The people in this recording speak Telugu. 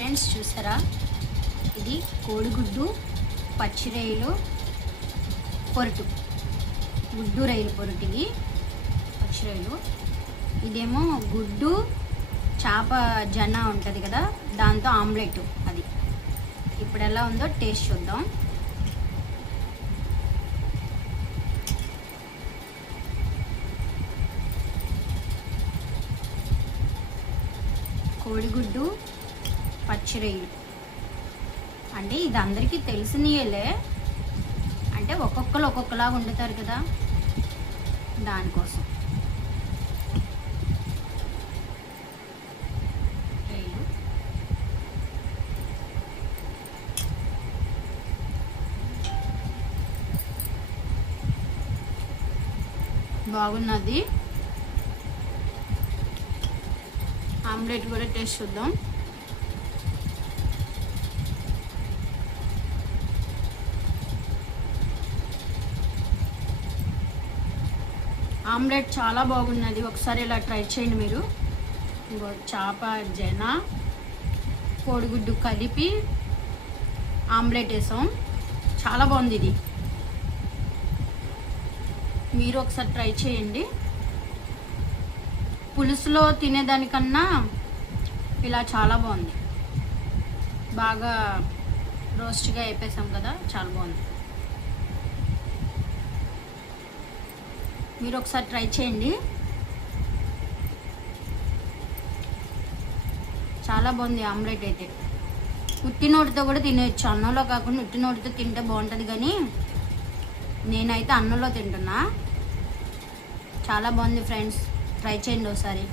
ఫ్రెండ్స్ చూసారా, ఇది కోడిగుడ్డు పచ్చి రొయ్యలు పొరటు, గుడ్డు రొయ్యలు పొరటివి పచ్చి రొయ్యలు. ఇదేమో గుడ్డు చేప జన ఉంటుంది కదా, దాంతో ఆమ్లెట్. అది ఇప్పుడు ఎలా ఉందో టేస్ట్ చూద్దాం. కోడిగుడ్డు పచ్చి రొయ్యలు అంటే ఇది అందరికీ తెలిసినయలే, అంటే ఒక్కొక్కరు ఒక్కొక్కలాగా వండుతారు కదా, దానికోసం. బాగున్నది. ఆమ్లెట్ కూడా టేస్ట్ చూద్దాం. ఆమ్లెట్ చాలా బాగున్నది, ఒకసారి ఇలా ట్రై చేయండి మీరు. ఇంకో చేప జన కోడిగుడ్డు కలిపి ఆమ్లెట్ వేసాం, చాలా బాగుంది. ఇది మీరు ఒకసారి ట్రై చేయండి. పులుసులో తినేదానికన్నా ఇలా చాలా బాగుంది. బాగా రోస్ట్గా వేపేసాం కదా, చాలా బాగుంది. మీరు ఒకసారి ట్రై చేయండి, చాలా బాగుంది ఆమ్లెట్ అయితే. ఉట్టి నోటితో కూడా తినేయచ్చు, అన్నంలో కాకుండా ఉట్టి నోటితో తింటే బాగుంటుంది, కానీ నేనైతే అన్నంలో తింటున్నా. చాలా బాగుంది ఫ్రెండ్స్, ట్రై చేయండి ఒకసారి.